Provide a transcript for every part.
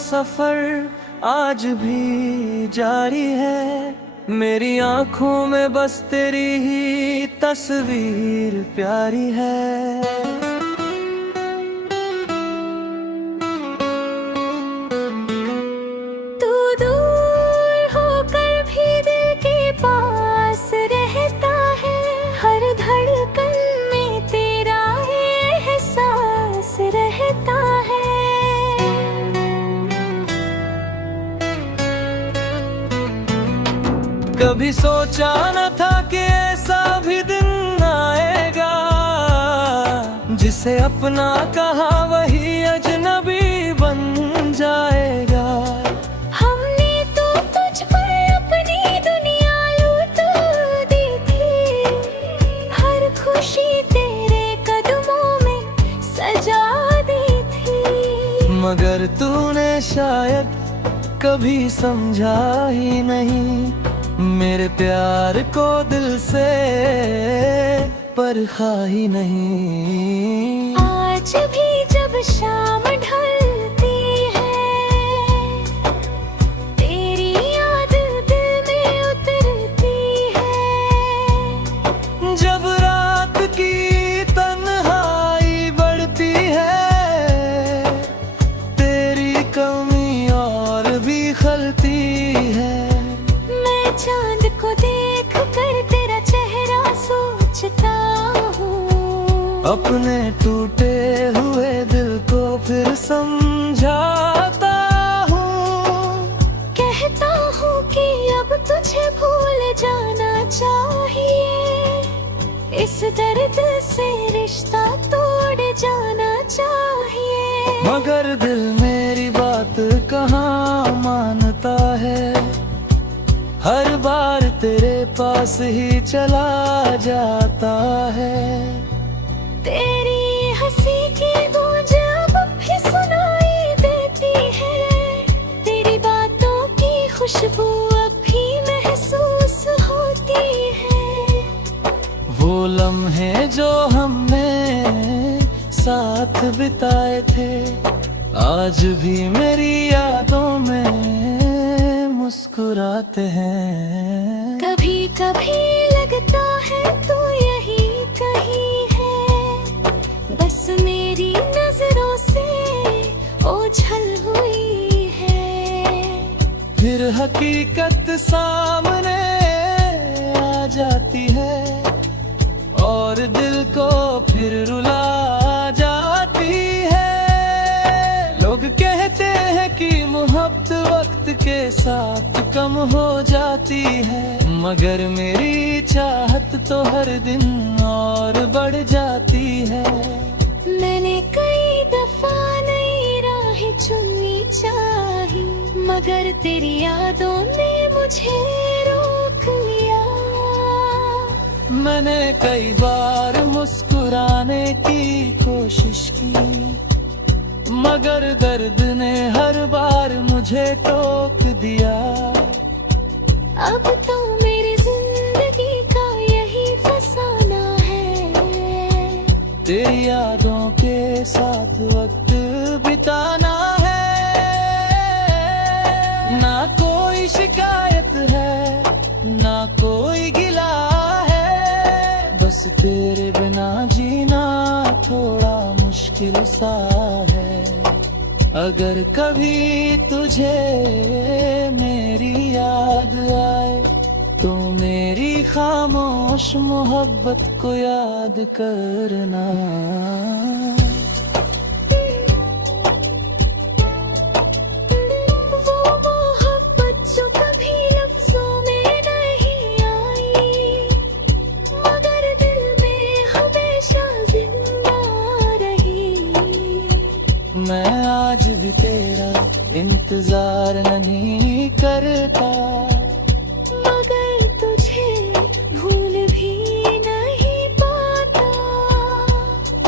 सफर आज भी जारी है। मेरी आंखों में बस तेरी ही तस्वीर प्यारी है। तू दूर होकर भी दिल के पास रहता है। हर धड़कन में तेरा एहसास रहता है। कभी सोचा न था कि ऐसा भी दिन आएगा, जिसे अपना कहा वही अजनबी बन जाएगा। हमने तो तुझ पर अपनी दुनिया लूट दी थी। हर खुशी तेरे कदमों में सजा दी थी। मगर तूने शायद कभी समझा ही नहीं मेरे प्यार को दिल से परखा ही नहीं। आज भी जब शाम ढलती है, तेरी याद दिल में उतरती है। जब रात की तन्हाई बढ़ती है, तेरी कमी और भी खलती है। चांद को देख कर तेरा चेहरा सोचता हूँ। अपने टूटे हुए दिल को फिर समझाता हूँ। कहता हूँ कि अब तुझे भूल जाना चाहिए। इस दर्द से रिश्ता तोड़ जाना चाहिए। मगर दिल मेरी बात कहाँ मानता है। हर बार तेरे पास ही चला जाता है। तेरी हंसी की गूंज अब भी सुनाई देती है। तेरी बातों की खुशबू अब भी महसूस होती है। वो लम्हे जो हमने साथ बिताए थे, आज भी मेरी यादों में मुस्कुराते हैं। कभी कभी लगता है तू यही कहीं है। बस मेरी नजरों से ओझल हुई है। फिर हकीकत सामने आ जाती है और दिल को फिर रुला जाती है। लोग कहते हैं कि मोहब्बत वक्त के साथ कम हो जाती है, मगर मेरी चाहत तो हर दिन और बढ़ जाती है। मैंने कई दफा नई राहें चुननी चाही, मगर तेरी यादों ने मुझे रोक लिया। मैंने कई बार मुस्कुराने की कोशिश की, मगर दर्द ने हर बार मुझे टोक दिया। अब तो मेरी जिंदगी का यही फसाना है। तेरी यादों के साथ वक्त बिताना है। ना कोई शिकायत है, ना कोई गिला है। बस तेरे बिना जीना थोड़ा मुश्किल सा है। अगर कभी तुझे मेरी याद आए, तो मेरी खामोश मोहब्बत को याद करना। वो मोहब्बत जो कभी लफ्जों में नहीं आई, मगर दिल में हमेशा जिंदा रही। मैं आज भी तेरा इंतजार नहीं करता, मगर तुझे भूल भी नहीं पाता।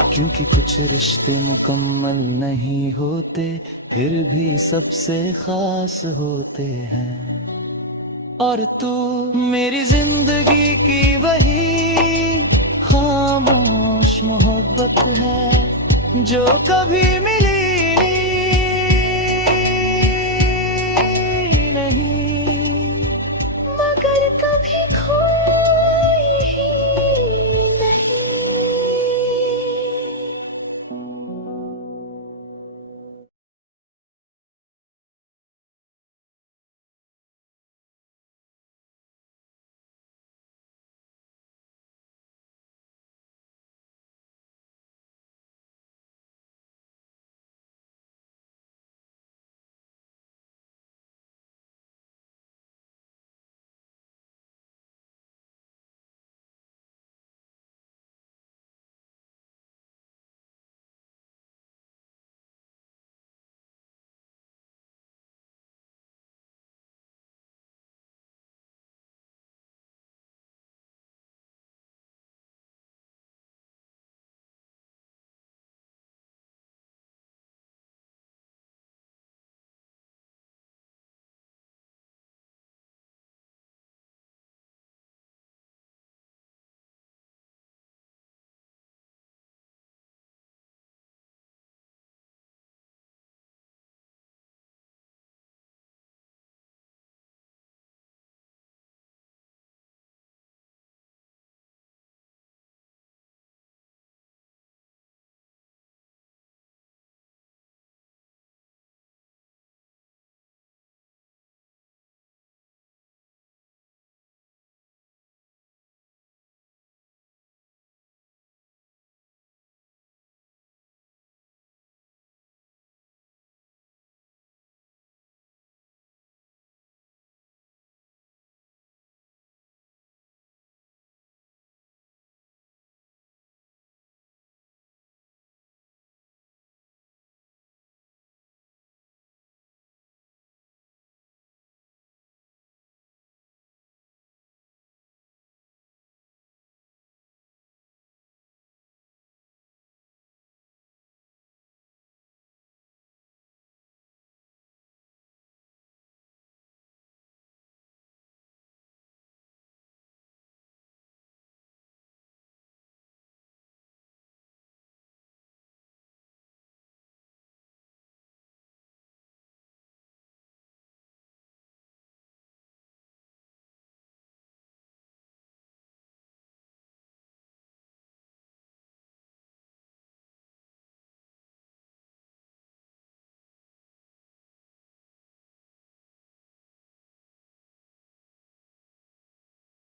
क्योंकि कुछ रिश्ते मुकम्मल नहीं होते, फिर भी सबसे खास होते हैं। और तू मेरी जिंदगी की वही खामोश मोहब्बत है, जो कभी मिली